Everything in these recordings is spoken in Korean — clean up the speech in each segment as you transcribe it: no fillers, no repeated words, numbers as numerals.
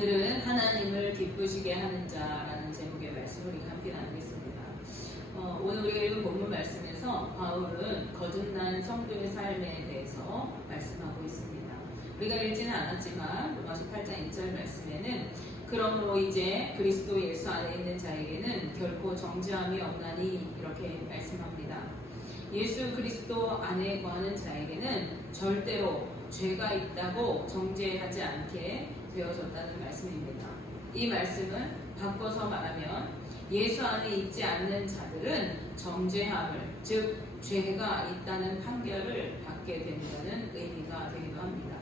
오늘은 하나님을 기쁘시게 하는 자라는 제목의 말씀을 우리가 함께 나누겠습니다. 오늘 우리가 읽은 본문 말씀에서 바울은 거듭난 성도의 삶에 대해서 말씀하고 있습니다. 우리가 읽지는 않았지만 로마서 8장 1절 말씀에는 그러므로 이제 그리스도 예수 안에 있는 자에게는 결코 정죄함이 없나니 이렇게 말씀합니다. 예수 그리스도 안에 거하는 자에게는 절대로 죄가 있다고 정죄하지 않게 되어졌다는 말씀입니다. 이 말씀은 바꿔서 말하면 예수 안에 있지 않는 자들은 정죄함을, 즉 죄가 있다는 판결을 받게 된다는 의미가 되기도 합니다.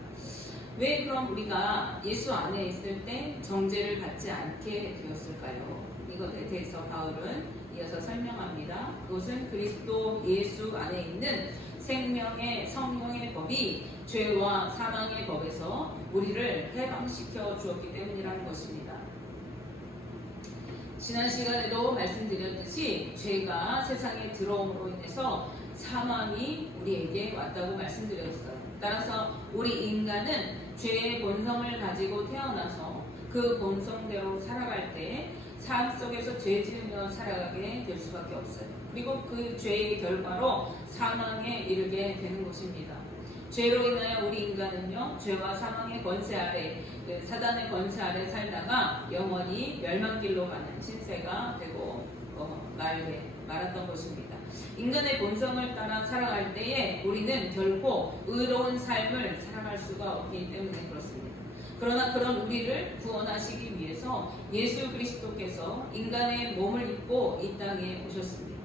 왜 그럼 우리가 예수 안에 있을 때 정죄를 받지 않게 되었을까요? 이것에 대해서 바울은 이어서 설명합니다. 그것은 그리스도 예수 안에 있는 생명의 성령의 법이 죄와 사망의 법에서 우리를 해방시켜 주었기 때문이라는 것입니다. 지난 시간에도 말씀드렸듯이 죄가 세상에 들어옴으로 인해서 사망이 우리에게 왔다고 말씀드렸어요. 따라서 우리 인간은 죄의 본성을 가지고 태어나서 그 본성대로 살아갈 때 삶 속에서 죄 지으며 살아가게 될 수밖에 없어요. 그리고 그 죄의 결과로 사망에 이르게 되는 것입니다. 죄로 인하여 우리 인간은요, 죄와 사망의 권세 아래, 사단의 권세 아래 살다가 영원히 멸망길로 가는 신세가 되고 말았던 것입니다. 인간의 본성을 따라 살아갈 때에 우리는 결코 의로운 삶을 살아갈 수가 없기 때문에 그렇습니다. 그러나 그런 우리를 구원하시기 위해서 예수 그리스도께서 인간의 몸을 입고 이 땅에 오셨습니다.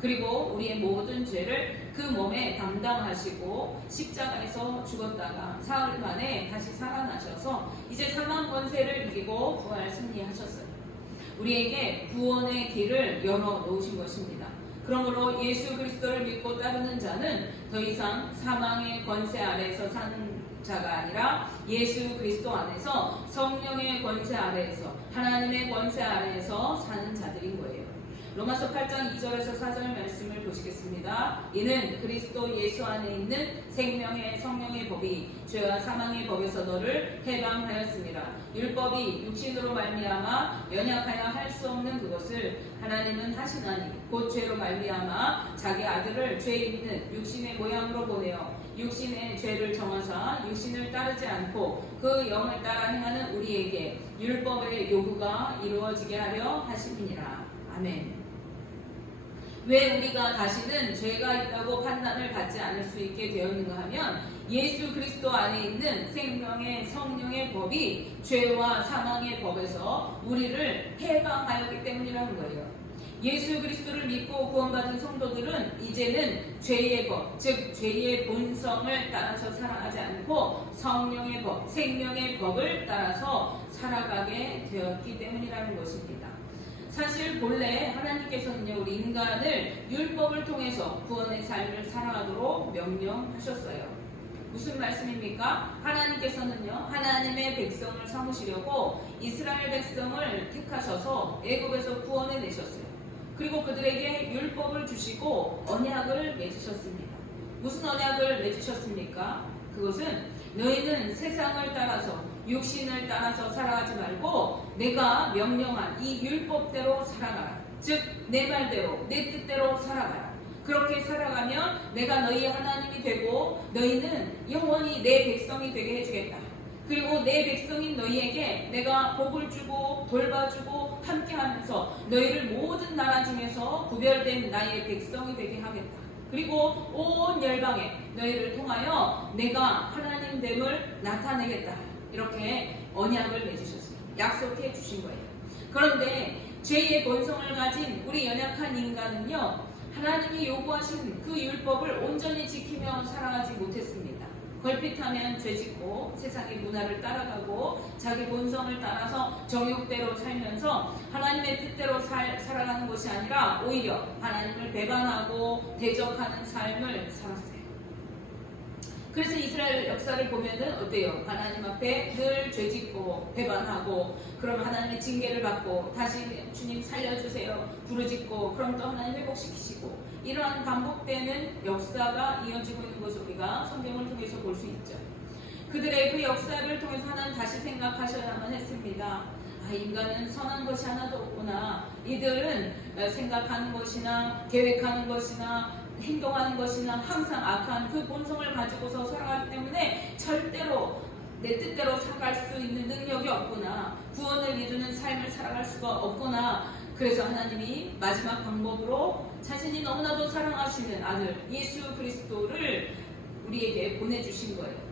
그리고 우리의 모든 죄를 그 몸에 담당하시고 십자가에서 죽었다가 사흘 만에 다시 살아나셔서 이제 사망 권세를 이기고 부활 승리하셨어요. 우리에게 구원의 길을 열어 놓으신 것입니다. 그러므로 예수 그리스도를 믿고 따르는 자는 더 이상 사망의 권세 아래에서 사는 자가 아니라 예수 그리스도 안에서 성령의 권세 아래에서 하나님의 권세 아래에서 사는 자들인 거예요. 로마서 8장 2절에서 4절 말씀을 보시겠습니다. 이는 그리스도 예수 안에 있는 생명의 성령의 법이 죄와 사망의 법에서 너를 해방하였습니다. 율법이 육신으로 말미암아 연약하여 할 수 없는 그것을 하나님은 하시나니 곧 죄로 말미암아 자기 아들을 죄 있는 육신의 모양으로 보내어 육신의 죄를 정하사 육신을 따르지 않고 그 영을 따라 행하는 우리에게 율법의 요구가 이루어지게 하려 하심이니라. 아멘. 왜 우리가 다시는 죄가 있다고 판단을 받지 않을 수 있게 되었는가 하면 예수 그리스도 안에 있는 생명의 성령의 법이 죄와 사망의 법에서 우리를 해방하였기 때문이라는 거예요. 예수 그리스도를 믿고 구원받은 성도들은 이제는 죄의 법, 즉 죄의 본성을 따라서 살아가지 않고 성령의 법, 생명의 법을 따라서 살아가게 되었기 때문이라는 것입니다. 사실 본래 하나님께서는요, 우리 인간을 율법을 통해서 구원의 삶을 살아가도록 명령하셨어요. 무슨 말씀입니까? 하나님께서는요, 하나님의 백성을 삼으시려고 이스라엘 백성을 택하셔서 애굽에서 구원해 내셨어요. 그리고 그들에게 율법을 주시고 언약을 맺으셨습니다. 무슨 언약을 맺으셨습니까? 그것은 너희는 세상을 따라서 육신을 따라서 살아가지 말고 내가 명령한 이 율법대로 살아가라. 즉 내 말대로 내 뜻대로 살아가라. 그렇게 살아가면 내가 너희의 하나님이 되고 너희는 영원히 내 백성이 되게 해주겠다. 그리고 내 백성인 너희에게 내가 복을 주고 돌봐주고 함께하면서 너희를 모든 나라 중에서 구별된 나의 백성이 되게 하겠다. 그리고 온 열방에 너희를 통하여 내가 하나님됨을 나타내겠다. 이렇게 언약을 맺으셨습니다. 약속해 주신 거예요. 그런데 죄의 본성을 가진 우리 연약한 인간은요, 하나님이 요구하신 그 율법을 온전히 지키며 살아가지 못했습니다. 걸핏하면 죄짓고 세상의 문화를 따라가고 자기 본성을 따라서 정욕대로 살면서 하나님의 뜻대로 살아가는 것이 아니라 오히려 하나님을 배반하고 대적하는 삶을 살았어요. 그래서 이스라엘 역사를 보면은 어때요? 하나님 앞에 늘 죄짓고 배반하고 그럼 하나님의 징계를 받고 다시 주님 살려주세요 부르짖고 그럼 또 하나님 회복시키시고 이러한 반복되는 역사가 이어지고 있는 것을 우리가 성경을 통해서 볼 수 있죠. 그들의 그 역사를 통해서 하나님 다시 생각하셔야만 했습니다. 인간은 선한 것이 하나도 없구나. 이들은 생각하는 것이나 계획하는 것이나 행동하는 것이나 항상 악한 그 본성을 가지고서 살아가기 때문에 절대로 내 뜻대로 살아갈 수 있는 능력이 없구나. 구원을 이루는 삶을 살아갈 수가 없구나. 그래서 하나님이 마지막 방법으로 자신이 너무나도 사랑하시는 아들 예수 그리스도를 우리에게 보내주신 거예요.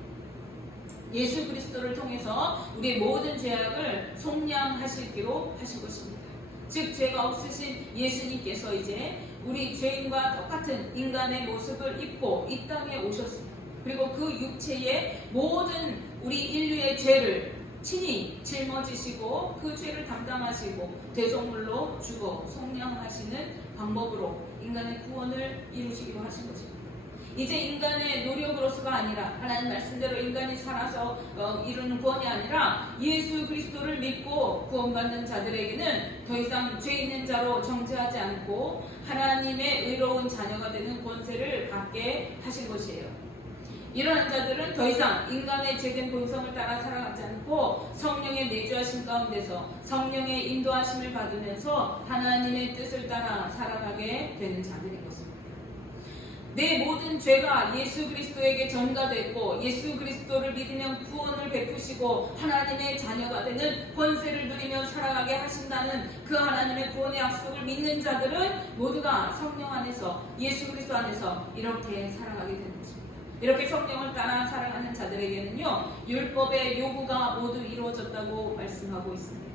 예수 그리스도를 통해서 우리의 모든 죄악을 속량하시기로 하신 것입니다. 즉 죄가 없으신 예수님께서 이제 우리 죄인과 똑같은 인간의 모습을 입고 이 땅에 오셨습니다. 그리고 그 육체의 모든 우리 인류의 죄를 친히 짊어지시고 그 죄를 담당하시고 대속물로 죽어 속량하시는 방법으로 인간의 구원을 이루시기로 하신 것입니다. 이제 인간의 노력으로서가 아니라 하나님 말씀대로 인간이 살아서 이루는 구원이 아니라 예수 그리스도를 믿고 구원받는 자들에게는 더 이상 죄 있는 자로 정죄하지 않고 하나님의 의로운 자녀가 되는 권세를 갖게 하신 것이에요. 이러한 자들은 더 이상 인간의 죄된 본성을 따라 살아가지 않고 성령의 내주하심 가운데서 성령의 인도하심을 받으면서 하나님의 뜻을 따라 살아가게 되는 자들인 것입니다. 내 모든 죄가 예수 그리스도에게 전가됐고 예수 그리스도를 믿으면 구원을 베푸시고 하나님의 자녀가 되는 권세를 누리며 살아가게 하신다는 그 하나님의 구원의 약속을 믿는 자들은 모두가 성령 안에서 예수 그리스도 안에서 이렇게 살아가게 되는 것입니다. 이렇게 성령을 따라 살아가는 자들에게는요, 율법의 요구가 모두 이루어졌다고 말씀하고 있습니다.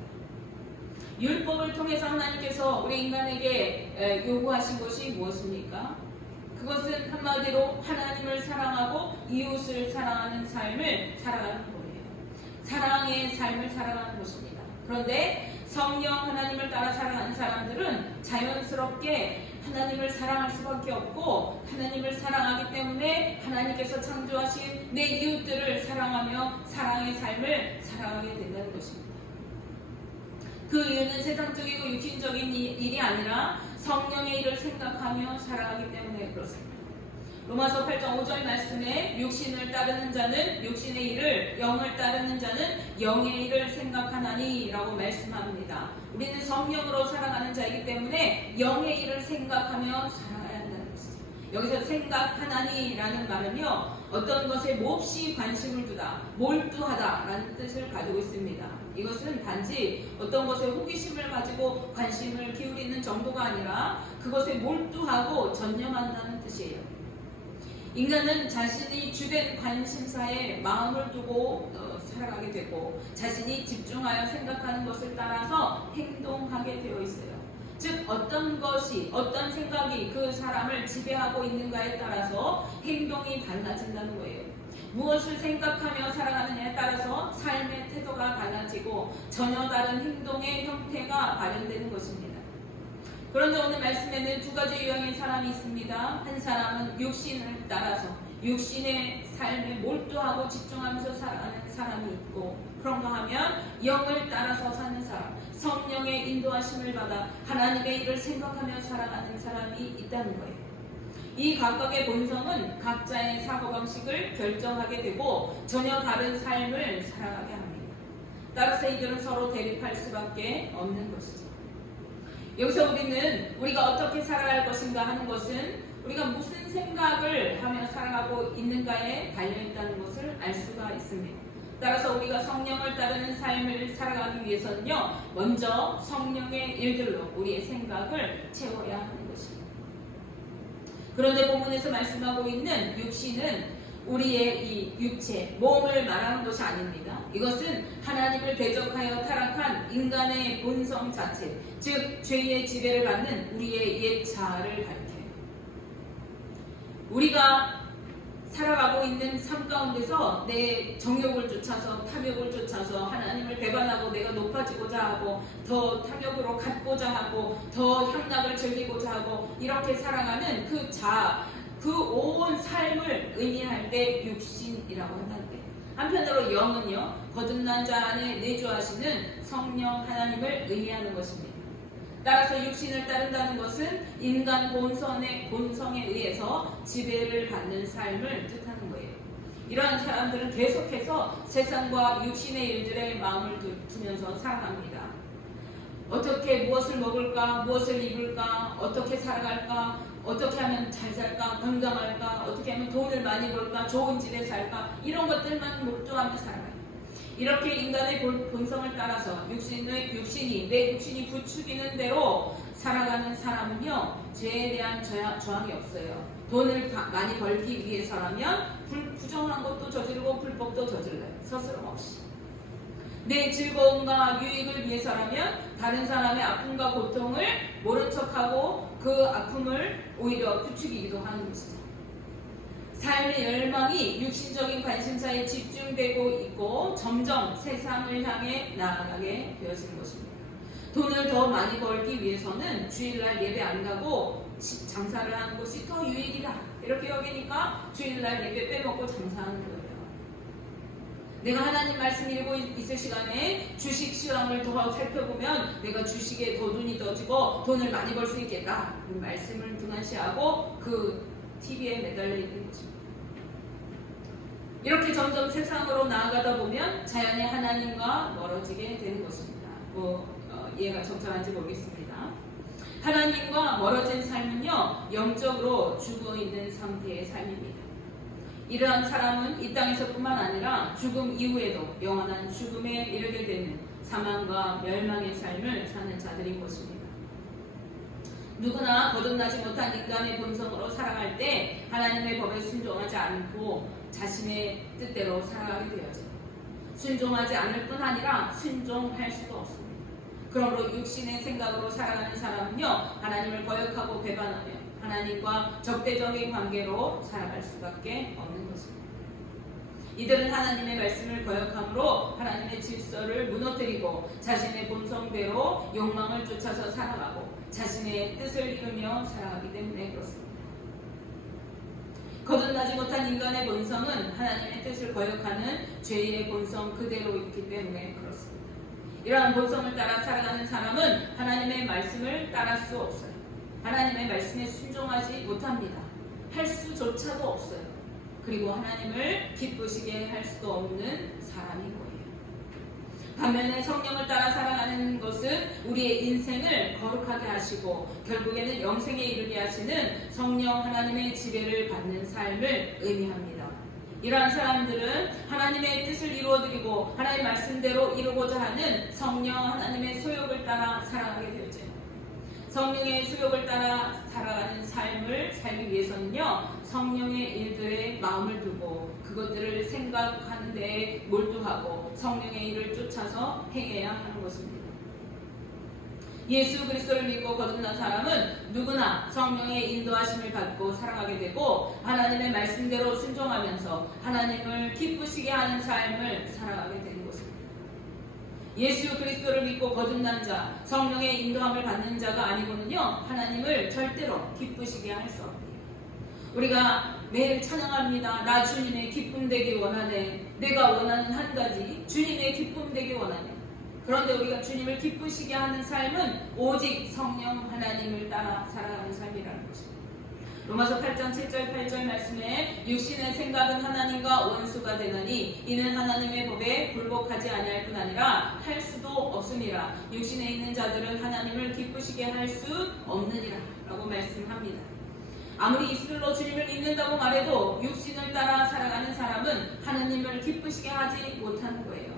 율법을 통해서 하나님께서 우리 인간에게 요구하신 것이 무엇입니까? 그것은 한마디로 하나님을 사랑하고 이웃을 사랑하는 삶을 살아가는 거예요. 사랑의 삶을 살아가는 것입니다. 그런데 성령 하나님을 따라 살아가는 사람들은 자연스럽게 하나님을 사랑할 수밖에 없고 하나님을 사랑하기 때문에 하나님께서 창조하신 내 이웃들을 사랑하며 사랑의 삶을 살아가게 된다는 것입니다. 그 이유는 세상적이고 육신적인 일이 아니라 성령의 일을 생각하며 살아가기 때문에 그렇습니다. 로마서 8장 5절 말씀에 육신을 따르는 자는 육신의 일을, 영을 따르는 자는 영의 일을 생각하나니 라고 말씀합니다. 우리는 성령으로 살아가는 자이기 때문에 영의 일을 생각하며 살아가야 한다는 것이죠. 여기서 생각하나니 라는 말은요, 어떤 것에 몹시 관심을 두다, 몰두하다 라는 뜻을 가지고 있습니다. 이것은 단지 어떤 것에 호기심을 가지고 관심을 기울이는 정도가 아니라 그것에 몰두하고 전념한다는 뜻이에요. 인간은 자신이 주된 관심사에 마음을 두고 살아가게 되고 자신이 집중하여 생각하는 것을 따라서 행동하게 되어 있어요. 즉 어떤 것이, 어떤 생각이 그 사람을 지배하고 있는가에 따라서 행동이 달라진다는 거예요. 무엇을 생각하며 살아가느냐에 따라서 삶의 태도가 달라지고 전혀 다른 행동의 형태가 발현되는 것입니다. 그런데 오늘 말씀에는 두 가지 유형의 사람이 있습니다. 한 사람은 육신을 따라서 육신의 삶에 몰두하고 집중하면서 살아가는 사람이 있고, 그런가 하면 영을 따라서 사는 사람, 성령의 인도하심을 받아 하나님의 일을 생각하며 살아가는 사람이 있다는 거예요. 이 각각의 본성은 각자의 사고방식을 결정하게 되고 전혀 다른 삶을 살아가게 합니다. 따라서 이들은 서로 대립할 수밖에 없는 것이죠. 여기서 우리는 우리가 어떻게 살아갈 것인가 하는 것은 우리가 무슨 생각을 하며 살아가고 있는가에 달려있다는 것을 알 수가 있습니다. 따라서 우리가 성령을 따르는 삶을 살아가기 위해서는요, 먼저 성령의 일들로 우리의 생각을 채워야 하는 것입니다. 그런데 본문에서 말씀하고 있는 육신은 우리의 이 육체, 몸을 말하는 것이 아닙니다. 이것은 하나님을 대적하여 타락한 인간의 본성 자체, 즉 죄의 지배를 받는 우리의 옛 자아를 가리켜요. 우리가 살아가고 있는 삶 가운데서 내 정욕을 쫓아서, 탐욕을 쫓아서 하나님을 배반하고 내가 높아지고자 하고 더 탐욕으로 갖고자 하고 더 향락을 즐기고자 하고 이렇게 살아가는 그 자아, 그 온 삶을 의미할 때 육신이라고 한다는 거예요. 한편으로 영은요, 거듭난 자 안에 내주하시는 성령 하나님을 의미하는 것입니다. 따라서 육신을 따른다는 것은 인간 본성에 의해서 지배를 받는 삶을 뜻하는 거예요. 이러한 사람들은 계속해서 세상과 육신의 일들에 마음을 두면서 살아갑니다. 어떻게 무엇을 먹을까, 무엇을 입을까, 어떻게 살아갈까, 어떻게 하면 잘 살까, 건강할까, 어떻게 하면 돈을 많이 벌까, 좋은 집에 살까, 이런 것들만 목도하며 살아가요. 이렇게 인간의 본성을 따라서 내 육신이 부추기는 대로 살아가는 사람은요, 죄에 대한 저항이 없어요. 돈을 많이 벌기 위해서라면 부정한 것도 저지르고 불법도 저질러요. 스스럼 없이. 내 즐거움과 유익을 위해서라면 다른 사람의 아픔과 고통을 모른 척하고 그 아픔을 오히려 부추기기도 하는 것이죠. 삶의 열망이 육신적인 관심사에 집중되고 있고 점점 세상을 향해 나아가게 되어지는 것입니다. 돈을 더 많이 벌기 위해서는 주일날 예배 안 가고 장사를 하는 것이 더 유익이다. 이렇게 여기니까 주일날 예배 빼먹고 장사하는 거예요. 내가 하나님 말씀 읽고 있을 시간에 주식 시황을 더 살펴보면 내가 주식에 더 눈이 떠지고 돈을 많이 벌 수 있겠다. 그 말씀을 등한시하고 그 TV에 매달려 있는 것입니다. 이렇게 점점 세상으로 나아가다 보면 자연의 하나님과 멀어지게 되는 것입니다. 이해가 적절한지 모르겠습니다. 하나님과 멀어진 삶은요, 영적으로 죽어있는 상태의 삶입니다. 이러한 사람은 이 땅에서뿐만 아니라 죽음 이후에도 영원한 죽음에 이르게 되는 사망과 멸망의 삶을 사는 자들인 것입니다. 누구나 거듭나지 못한 인간의 본성으로 살아갈 때 하나님의 법에 순종하지 않고 자신의 뜻대로 살아가게 되어져. 순종하지 않을 뿐 아니라 순종할 수도 없습니다. 그러므로 육신의 생각으로 살아가는 사람은요, 하나님을 거역하고 배반하며 하나님과 적대적인 관계로 살아갈 수밖에 없는 것입니다. 이들은 하나님의 말씀을 거역함으로 하나님의 질서를 무너뜨리고 자신의 본성대로 욕망을 쫓아서 살아가고 자신의 뜻을 이루며 살아가기 때문에 그렇습니다. 거듭나지 못한 인간의 본성은 하나님의 뜻을 거역하는 죄의 본성 그대로 있기 때문에 그렇습니다. 이러한 본성을 따라 살아가는 사람은 하나님의 말씀을 따를 수 없어요. 하나님의 말씀에 순종하지 못합니다. 할 수조차도 없어요. 그리고 하나님을 기쁘시게 할 수도 없는 사람인 거예요. 반면에 성령을 따라 살아가는 것은 우리의 인생을 거룩하게 하시고 결국에는 영생에 이르게 하시는 성령 하나님의 지배를 받는 삶을 의미합니다. 이러한 사람들은 하나님의 뜻을 이루어드리고 하나님의 말씀대로 이루고자 하는 성령 하나님의 소욕을 따라 살아가게 되죠. 성령의 수욕을 따라 살아가는 삶을 살기 위해서는요, 성령의 일들에 마음을 두고 그것들을 생각하는 데 몰두하고 성령의 일을 쫓아서 행해야 하는 것입니다. 예수 그리스도를 믿고 거듭난 사람은 누구나 성령의 인도하심을 받고 살아가게 되고 하나님의 말씀대로 순종하면서 하나님을 기쁘시게 하는 삶을 살아가게 되는 것입니다. 예수 그리스도를 믿고 거듭난 자, 성령의 인도함을 받는 자가 아니고는요, 하나님을 절대로 기쁘시게 할 수 없습니다. 우리가 매일 찬양합니다. 나 주님의 기쁨 되기 원하네. 내가 원하는 한 가지, 주님의 기쁨 되기 원하네. 그런데 우리가 주님을 기쁘시게 하는 삶은 오직 성령 하나님을 따라 살아가는 삶이라는 것입니다. 로마서 8장 7절 8절 말씀에 육신의 생각은 하나님과 원수가 되나니 이는 하나님의 법에 굴복하지 아니할 뿐 아니라 할 수도 없음이라. 육신에 있는 자들은 하나님을 기쁘시게 할 수 없느니라 라고 말씀합니다. 아무리 입술로 주님을 믿는다고 말해도 육신을 따라 살아가는 사람은 하나님을 기쁘시게 하지 못하는 거예요.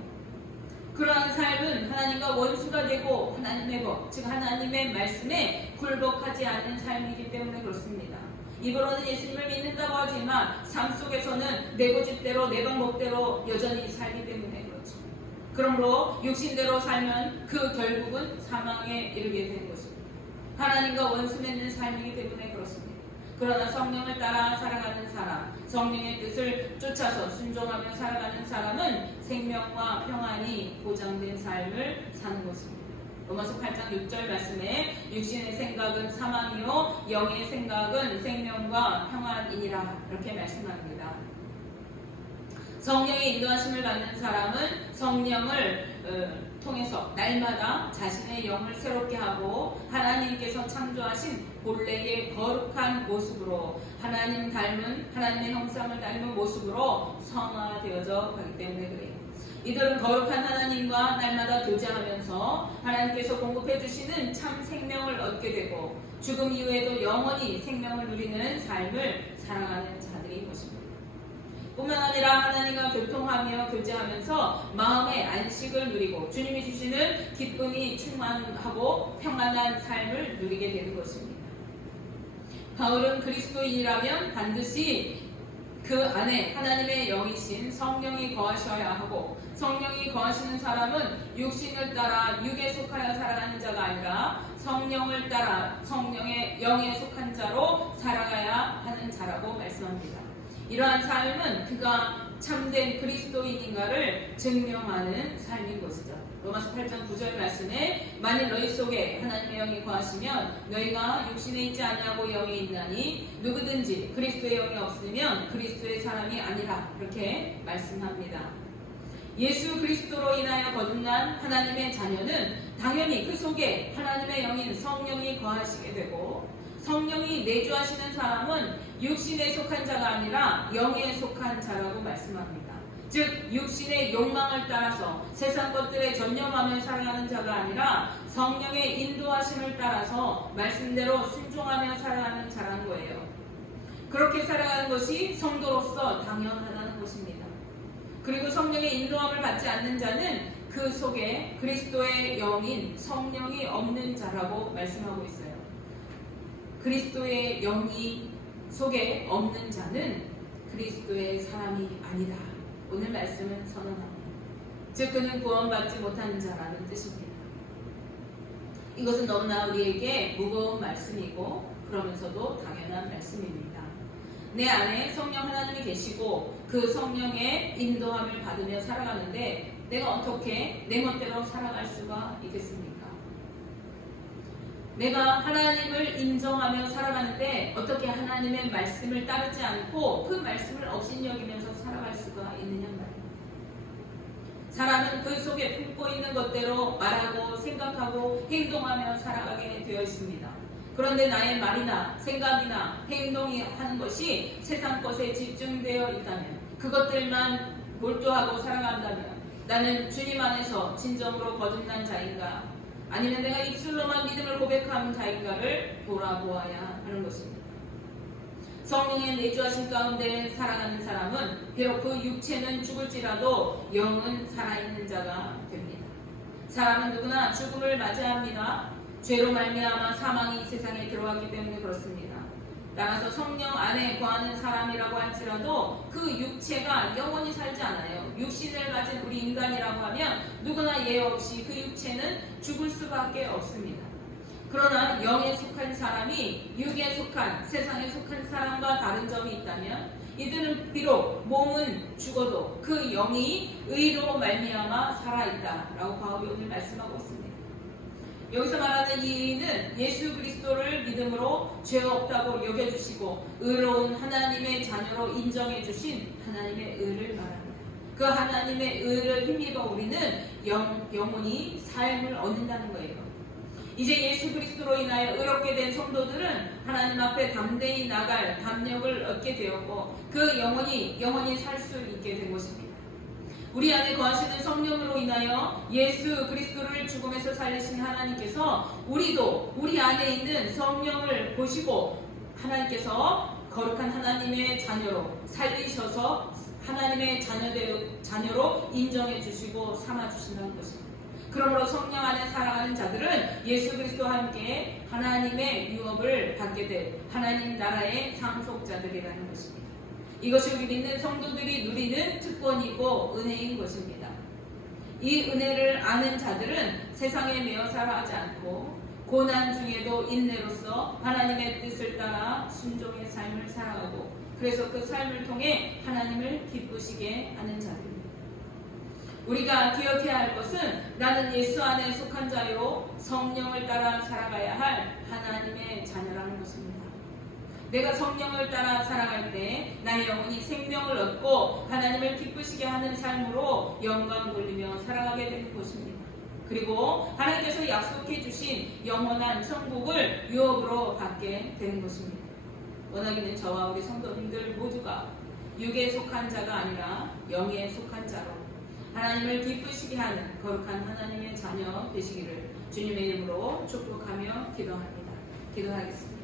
그러한 삶은 하나님과 원수가 되고 하나님의 법, 즉 하나님의 말씀에 굴복하지 않는 삶이기 때문에 그렇습니다. 입으로는 예수님을 믿는다고 하지만 삶 속에서는 내 고집대로 내 방법대로 여전히 살기 때문에 그렇죠. 그러므로 육신대로 살면 그 결국은 사망에 이르게 되는 것입니다. 하나님과 원수 맺는 삶이기 때문에 그렇습니다. 그러나 성령을 따라 살아가는 사람, 성령의 뜻을 쫓아서 순종하며 살아가는 사람은 생명과 평안이 보장된 삶을 사는 것입니다. 로마서 8장 6절 말씀에 육신의 생각은 사망이요 영의 생각은 생명과 평안이니라 이렇게 말씀합니다. 성령의 인도하심을 받는 사람은 성령을 통해서 날마다 자신의 영을 새롭게 하고 하나님께서 창조하신 본래의 거룩한 모습으로 하나님의 형상을 닮은 모습으로 성화되어져 가기 때문에 그래요. 이들은 거룩한 하나님과 날마다 교제하면서 하나님께서 공급해 주시는 참 생명을 얻게 되고 죽음 이후에도 영원히 생명을 누리는 삶을 살아가는 자들인 것입니다. 뿐만 아니라 하나님과 교통하며 교제하면서 마음의 안식을 누리고 주님이 주시는 기쁨이 충만하고 평안한 삶을 누리게 되는 것입니다. 바울은 그리스도인이라면 반드시 그 안에 하나님의 영이신 성령이 거하셔야 하고 성령이 거하시는 사람은 육신을 따라 육에 속하여 살아가는 자가 아니라 성령을 따라 성령의 영에 속한 자로 살아가야 하는 자라고 말씀합니다. 이러한 삶은 그가 참된 그리스도인인가를 증명하는 삶인 것이죠. 로마서 8장 9절 말씀에 만일 너희 속에 하나님의 영이 거하시면 너희가 육신에 있지 아니하고 영에 있나니 누구든지 그리스도의 영이 없으면 그리스도의 사람이 아니라 이렇게 말씀합니다. 예수 그리스도로 인하여 거듭난 하나님의 자녀는 당연히 그 속에 하나님의 영인 성령이 거하시게 되고 성령이 내주하시는 사람은 육신에 속한 자가 아니라 영에 속한 자라고 말씀합니다. 즉 육신의 욕망을 따라서 세상 것들에 전념하며 살아가는 자가 아니라 성령의 인도하심을 따라서 말씀대로 순종하며 살아가는 자라는 거예요. 그렇게 살아가는 것이 성도로서 당연하다는 것입니다. 그리고 성령의 인도함을 받지 않는 자는 그 속에 그리스도의 영인 성령이 없는 자라고 말씀하고 있어요. 그리스도의 영이 속에 없는 자는 그리스도의 사람이 아니다. 오늘 말씀은 선언합니다. 즉 그는 구원받지 못하는 자라는 뜻입니다. 이것은 너무나 우리에게 무거운 말씀이고 그러면서도 당연한 말씀입니다. 내 안에 성령 하나님이 계시고 그 성령의 인도함을 받으며 살아가는데 내가 어떻게 내 멋대로 살아갈 수가 있겠습니까? 내가 하나님을 인정하며 살아가는데 어떻게 하나님의 말씀을 따르지 않고 그 말씀을 업신여기면서 살아갈 수가 있느냐 말이에요. 사람은 그 속에 품고 있는 것대로 말하고 생각하고 행동하며 살아가게 되어 있습니다. 그런데 나의 말이나 생각이나 행동이 하는 것이 세상 것에 집중되어 있다면 그것들만 몰두하고 살아간다면 나는 주님 안에서 진정으로 거듭난 자인가 아니면 내가 입술로만 믿음을 고백하는 자인가를 돌아보아야 하는 것입니다. 성령의 내주하신 가운데 살아가는 사람은 비록 그 육체는 죽을지라도 영은 살아있는 자가 됩니다. 사람은 누구나 죽음을 맞이합니다. 죄로 말미암아 사망이 이 세상에 들어왔기 때문에 그렇습니다. 따라서 성령 안에 거하는 사람이라고 할지라도 그 육체가 영원히 살지 않아요. 육신을 가진 우리 인간이라고 하면 누구나 예외 없이 그 육체는 죽을 수밖에 없습니다. 그러나 영에 속한 사람이 육에 속한 세상에 속한 사람과 다른 점이 있다면 이들은 비록 몸은 죽어도 그 영이 의로 말미암아 살아있다라고 바울이 오늘 말씀하고 있습니다. 여기서 말하는 이 의는 예수 그리스도를 믿음으로 죄 없다고 여겨주시고 의로운 하나님의 자녀로 인정해주신 하나님의 의를 말합니다. 그 하나님의 의를 힘입어 우리는 영원히 삶을 얻는다는 거예요. 이제 예수 그리스도로 인하여 의롭게 된 성도들은 하나님 앞에 담대히 나갈 담력을 얻게 되었고 그 영원히 살 수 있게 된 것입니다. 우리 안에 거하시는 성령으로 인하여 예수 그리스도를 죽음에서 살리신 하나님께서 우리도 우리 안에 있는 성령을 보시고 하나님께서 거룩한 하나님의 자녀로 살리셔서 하나님의 자녀로 인정해 주시고 삼아 주신다는 것입니다. 그러므로 성령 안에 살아가는 자들은 예수 그리스도와 함께 하나님의 유업을 받게 될 하나님 나라의 상속자들이라는 것입니다. 이것이 우리 믿는 성도들이 누리는 특권이고 은혜인 것입니다. 이 은혜를 아는 자들은 세상에 매여 살아가지 않고 고난 중에도 인내로서 하나님의 뜻을 따라 순종의 삶을 살아가고 그래서 그 삶을 통해 하나님을 기쁘시게 하는 자들입니다. 우리가 기억해야 할 것은 나는 예수 안에 속한 자요 성령을 따라 살아가야 할 하나님의 자녀라는 것입니다. 내가 성령을 따라 살아갈 때 나의 영혼이 생명을 얻고 하나님을 기쁘시게 하는 삶으로 영광 돌리며 살아가게 되는 것입니다. 그리고 하나님께서 약속해 주신 영원한 천국을 유업으로 받게 되는 것입니다. 원하기는 저와 우리 성도님들 모두가 육에 속한 자가 아니라 영에 속한 자로 하나님을 기쁘시게 하는 거룩한 하나님의 자녀 되시기를 주님의 이름으로 축복하며 기도합니다. 기도하겠습니다.